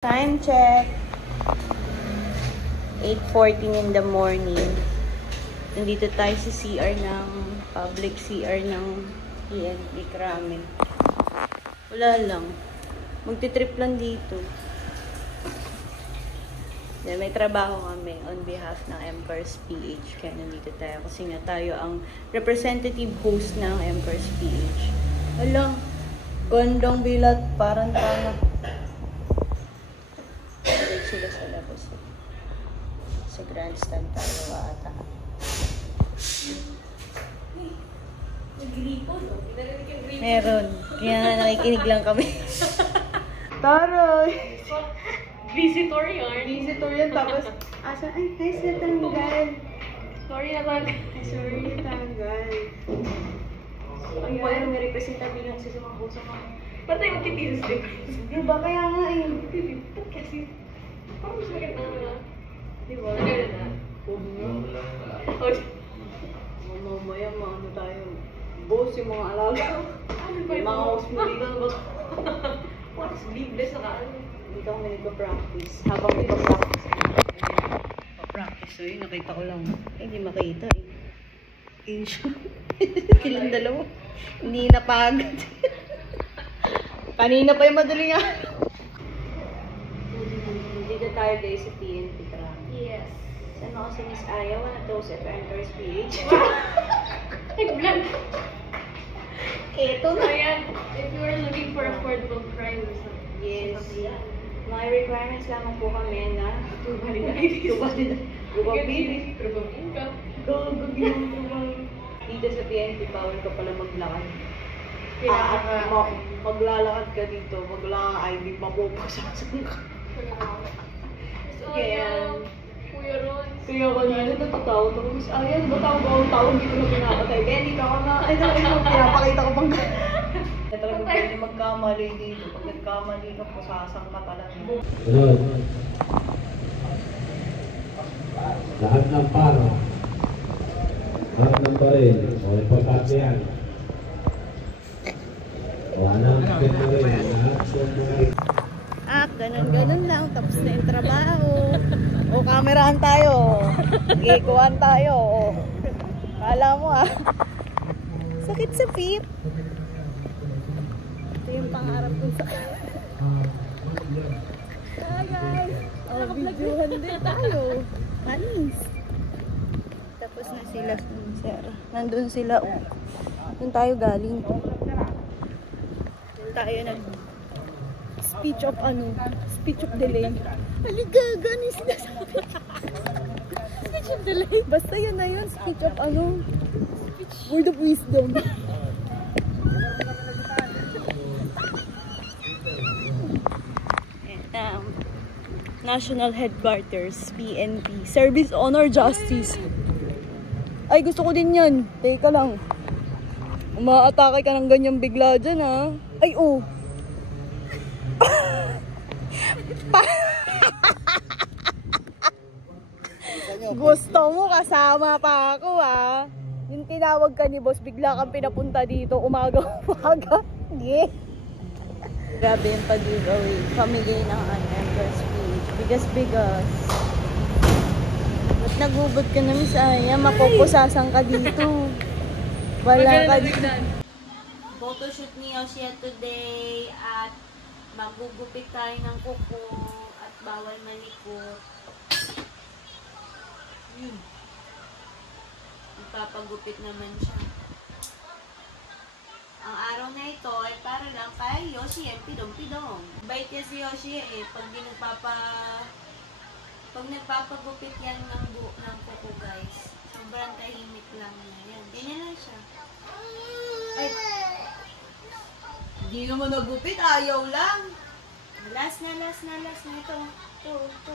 Time check. 8:14 in the morning. Nandito tayo sa CR ng public CR ng PNP Kramen. Wala lang. Magti-trip lang dito. Then, may trabaho kami on behalf ng Emperor's PH. Kaya nandito tayo kasi nga tayo ang representative host ng Emperor's PH. Hala, gandang bilat. Parang tanga. Nandito sila sa labas. Sa grandstand tayo ata. Nagripo, no? Meron. Kaya nga nakikinig lang kami. Taray! Visitor yun. Visitor yan. Tapos, asa, ay, guys, natanggal. Sorry naman. Sorry, natanggal. Ayun, may representative lang siya sa mga puso mo. Ba't tayo magtitilis din? Diba? Kaya nga eh. Ba't kasi? Parang mas maganda na. Diba? Naganda na. Huwag nga. Okay. Mamaya, maano tayo. Boss, yung mga alaga. Ano ba Yung ito? mga hospital ba? What is sleeveless na kaano? Dito kami nagpa-practice. Habang nagpa-practice. Pa-practice. So yun, nakita ko lang. Eh, hindi makita eh. Asian. Silang dalawa. Hindi napagod. Kanina pa yung madaling araw. Dito tayo guys sa PNP Kramen. Yes. Saan ako si Miss Aya? One of those at Emperor's PH. Nag-vlog. Eto So na. yan, if you are looking for affordable crime or something. Yes. Mga requirements lamang po kami na Two valid IDs. Gugabili. Probably ka. Dito sa PNP, bawal ka pala maglakad. Kailangan Maglalakad ka dito, wag lang ang ID, mapupusasan ka. So Kaya, yan, Kuya Ron. kaya kanina natatakot ako. Miss Ayan, ba tawag dito na pinapatay? Kaya dito ako na, ay pinapakita ko pang kaya talagang pwede magkamali dito. Pag nagkamali ka, pusasang ka talaga. Sunod. Lahat ng paro. Lahat ng baril. O, importante yan. O, anong rin. Lahat ng baril. Ganun lang. Tapos na yung trabaho. O, kamerahan tayo. Gikuhan tayo. O, kala mo sakit sa feet. Ito yung pangarap ko sa... Hi guys! Videohan din tayo. Manis. Tapos na sila, sir. Nandun sila. Doon tayo galing. Doon tayo speech of speech of delay. Halika, ganis na sabi. Speech of delay. Basta yun na yun. Speech of word of wisdom. National Headquarters, PNP. Service, Honor, Justice. Ay, gusto ko din yan. Teka lang. Umaatake ka ng ganyan bigla dyan, ha? Ay, oh. Gusto mo, kasama pa ako, ha? Yung tinawag ka ni boss, bigla kang pinapunta dito, umaga-umaga. Yeah. Grabe yung pag-giveaway. Pamigay ng Emperor's PH. Bigas-bigas. Ba't nagubot ka na, Miss Aya? Mapupusasan ka dito. Wala ka dito. Photoshoot ni Yoshia today at magugupit tayo ng kuko at bawal malikot. Magpapagupit naman siya. Ang araw na ito ay para lang kay Yoshi at Pidong-Pidong. Bait niya si Yoshi pag nagpapagupit yan ng kuko guys. Sobrang tahimik lang niya. Yan, ganyan lang siya. Ay, hindi naman nagupit, ayaw lang. Last na ito. Ito.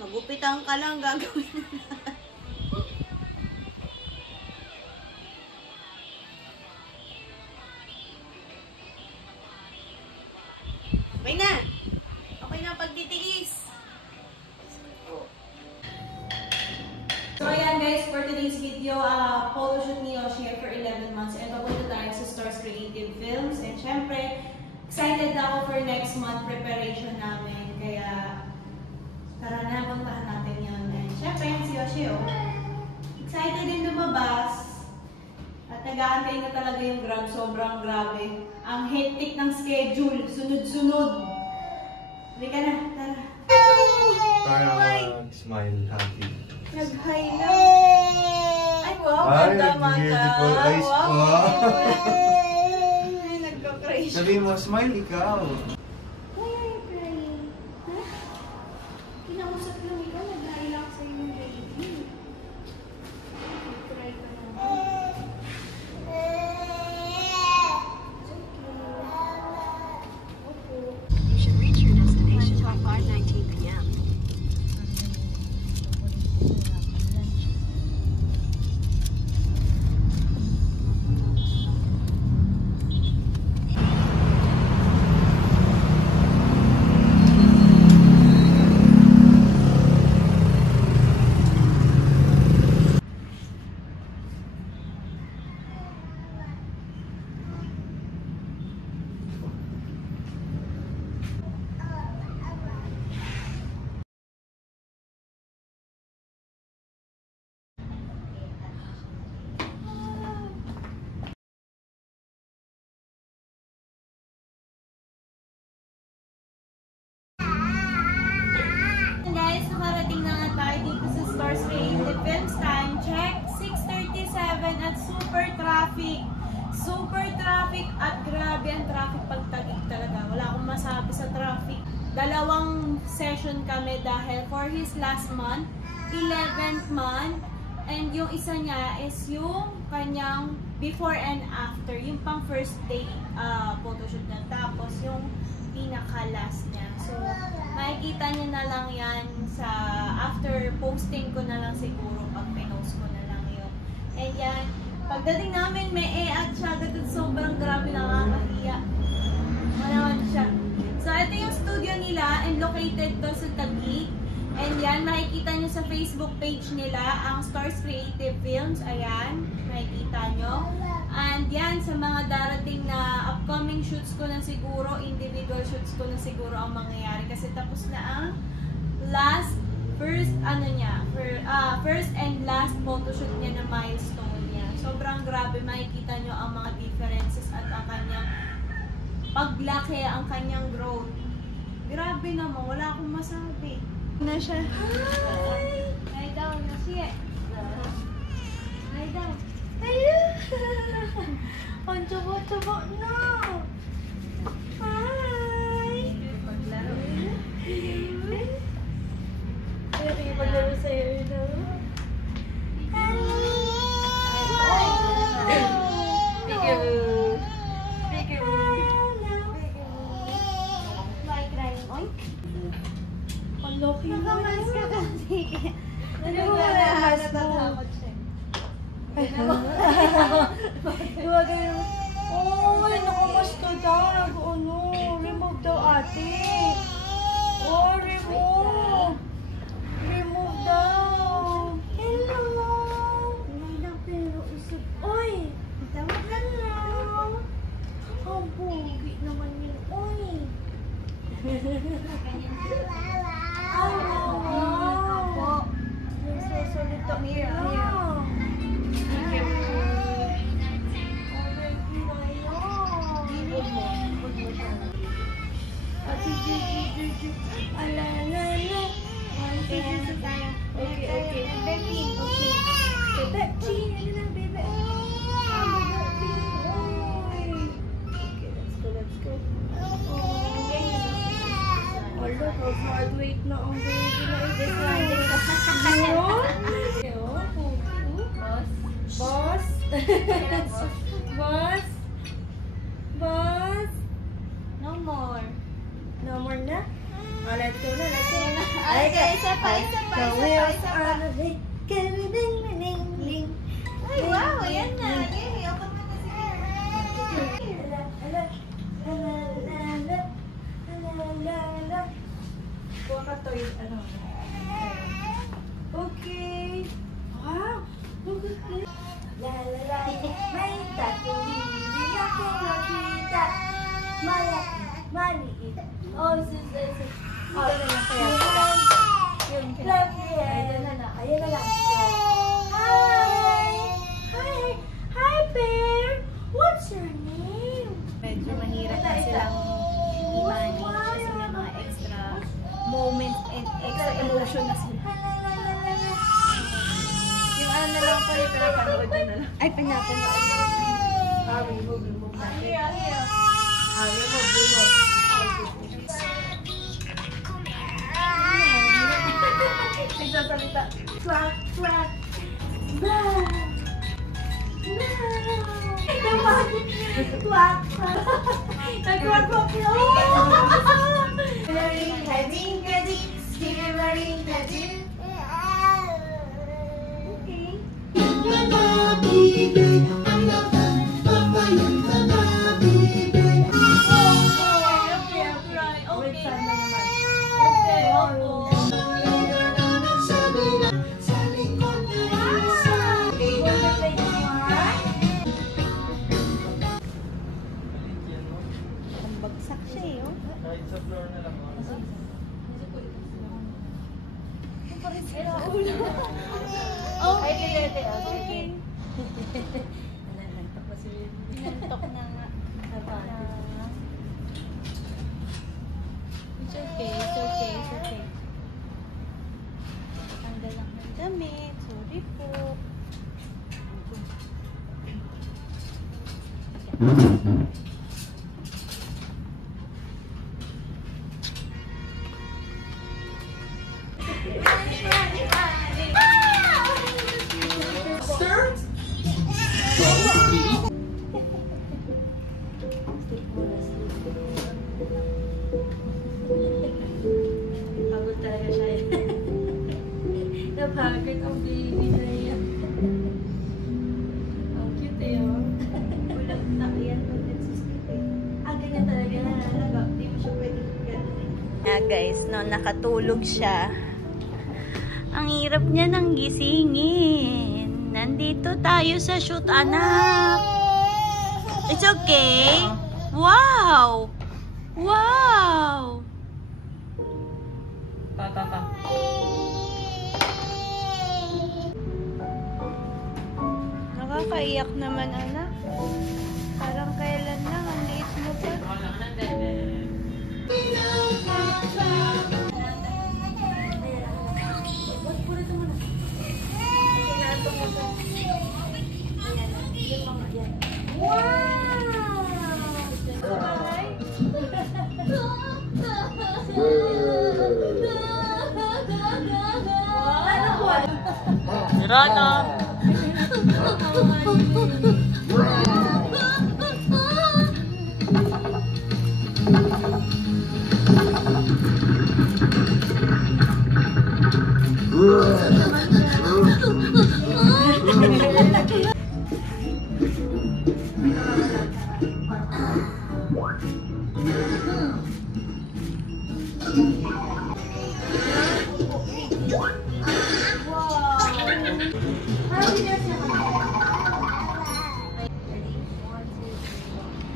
Magupitan ka lang, gagawin na lahat. Okay na pagtitiis. So ayan guys, for today's video, photo shoot ni Yoshi for 11 months and papunta tayo sa Stars Creative. next month preparation namin. Kaya tara na, puntahan natin yun. And syempre, si Yoshio. Excited din lumabas. At nag-aantay na talaga yung Grab. Sobrang grabe. Ang hectic ng schedule. Sunod-sunod. Halika na, tara. Para smile happy. Nag-hi na. Ay, wow, Ay, ganda mata. beautiful eyes. Wow. Ay, nagka-crazy. Sabihin mo, smile ikaw. Why are you crying? Huh? Kinausap lang ikaw, nag-hi-relax sa'yo yung baby. Nag-cry ka na. You should reach your destination by 5:19 p.m. Guys, nakarating na nga tayo dito sa Stars Creative Films. Time check, 6:37 at super traffic. Super traffic at grabe ang traffic pagtagig talaga. Wala akong masabi sa traffic. Dalawang session kami dahil for his last month, 11th month, and yung isa niya is yung kanyang before and after, yung pang first day photoshoot niya. Tapos yung pinaka-last niya. So, makikita niyo na lang yan sa after posting ko na lang siguro pag pinost ko na lang yun. And yan, pagdating namin may at siya agad at sobrang grabe nakakahiya. Manawan siya. So, ito yung studio nila and located to sa Taguig. And yan, makikita nyo sa Facebook page nila ang Stars Creative Films. Ayan, makikita nyo. And yan, sa mga darating na upcoming shoots ko na siguro, individual shoots ko na siguro ang mangyayari. Kasi tapos na ang first and last photoshoot niya na milestone niya. Sobrang grabe, makikita nyo ang mga differences at ang kanyang paglaki, ang kanyang growth. Grabe naman, wala akong masabi. Na siya. Hi! Hi daw, na siya. Hi daw. Hello! Ang tubo-tubo na! Hi! Paglaro. Pwede paglaro sa'yo ito. Hello! Peekaboo! Peekaboo! Bye, crying. Oink! Loki mo. Nakamas ka kasi. Natatakot siya. Diba ganyan? Oh, nakamas ka daw. Ano? Remove daw ate. Oh, remove. Remove daw. Hello. Hindi lang pero isip. Oy! Tawag ka lang. Ang bugi naman yun. Oy! Ay, wow! Yung susunod to. Here. Okay. Baby. Let's go. Look, hard weight na ang baby na this one. Boss. Boss. No more. No more na? Oh, let's go na. Okay, isa pa. Ay, wow, yan na. Yay, open mo na sige. Kuha ka to yung ano. Okay. Wow. Look at this. May tattoo. Hindi na kita. Malaki. Maliit. Oh, sus. Oh, Ito na lang kaya. yung love yan. Ayan na lang. Hi! Hi, Bear! What's your name? Medyo mahirap na silang i-manage kasi may mga extra moments and extra emotion na sila. Yung ano na lang po, yung pinapanood nyo na lang. Ay, pinapanood. Remove natin. Here. Remove. Nagsasalita. Quack, quack. Bah. Quack, quack. Quack, quack. Ring, ring, okay. Wait, sana naman. Okay. Ang bagsak siya eh, oh. Kahit sa floor na lang. Oh, okay. Nantok na nga. It's okay. Tanggal lang ng damit. Sorry po. Pagod talaga siya eh. Napagod ang baby na yan. Ang cute eh, oh. Ulang na yan pag nagsisleep eh. Ganyan talaga na talaga. Hindi mo siya pwede gano'n. Yeah, guys, no, nakatulog siya. Ang hirap niya nang gisingin. Nandito tayo sa shoot, anak. It's okay. Wow! Wow! Nakakaiyak naman, anak. Parang kailan lang, ang liit mo pa. Rana!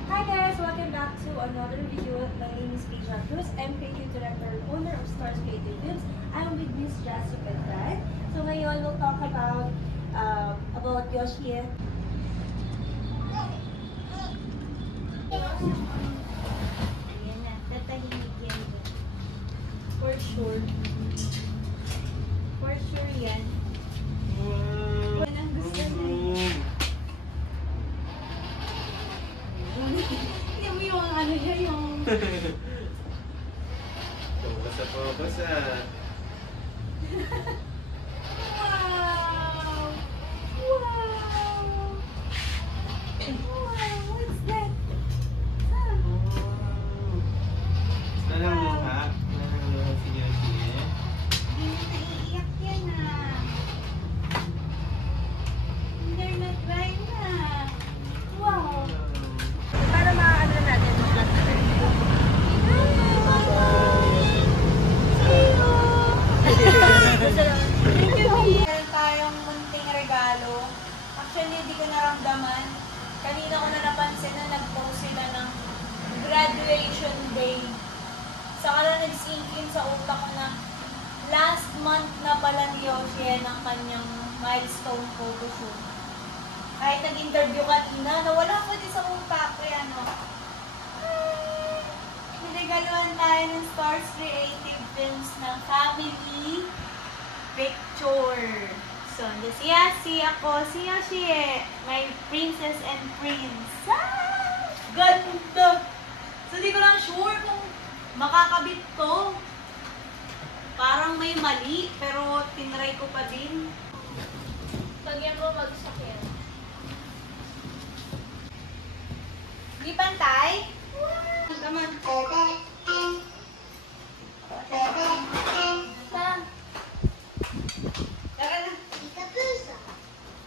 Hi guys, welcome back to another video. My name is Keisha Cruz. I'm creative director and owner of Stars Creative Films. I'm with Miss Jessica Tan. So ngayon we'll talk about Yoshi. Ayan na, tatahimik yan. For sure. For sure yan. Yan ang gusto niya. Hindi mo yung ano niya, yung... Basa pa, basa. Wow! Wow! Wow! What's that? Naluluha. Naluluha si Yoshi eh. Hindi na naiiyak yan ah. Hindi na try na. Wow! Para maano natin yung vlog natin. Gusto naman graduation day, saka na nag-sink in sa utak ko na last month na pala ni Yoshi ng kanyang milestone photoshoot. Kahit nag-interview kanina, nawala ko din sa utak. Kaya niregaluhan tayo ng Stars Creative Films ng family picture. So, si Yasi, ako, si Yoshi, my princess and prince. Ah! Ganda! So, di ko lang sure kung makakabit to. Parang may mali, pero tinry ko pa din. Pagyan mo magsakyan. Di pantay? Naman. Tara na.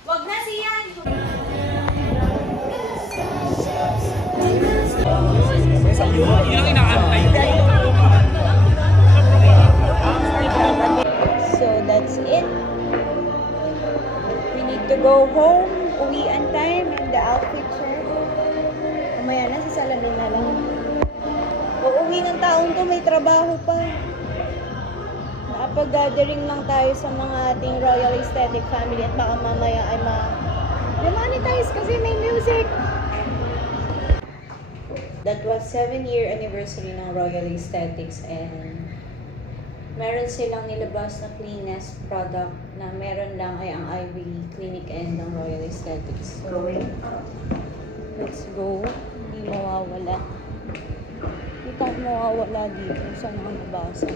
Wag na siyan. So that's it. We need to go home. Uwian time and the outfit shirt. Umaya na, sa salamin na lang. Uuwi ng taong to, may trabaho pa. Nakapag-gathering lang tayo sa mga ating Royal Aesthetic family at baka mamaya ay ma-demonetize kasi may music. That was 7-year anniversary ng Royal Aesthetics and meron silang nilabas na cleanest product na meron lang ay ang Ivy Clinic and ng Royal Aesthetics. So, let's go. Hindi mawawala. Hindi tayo mawawala dito sa mga nabasa.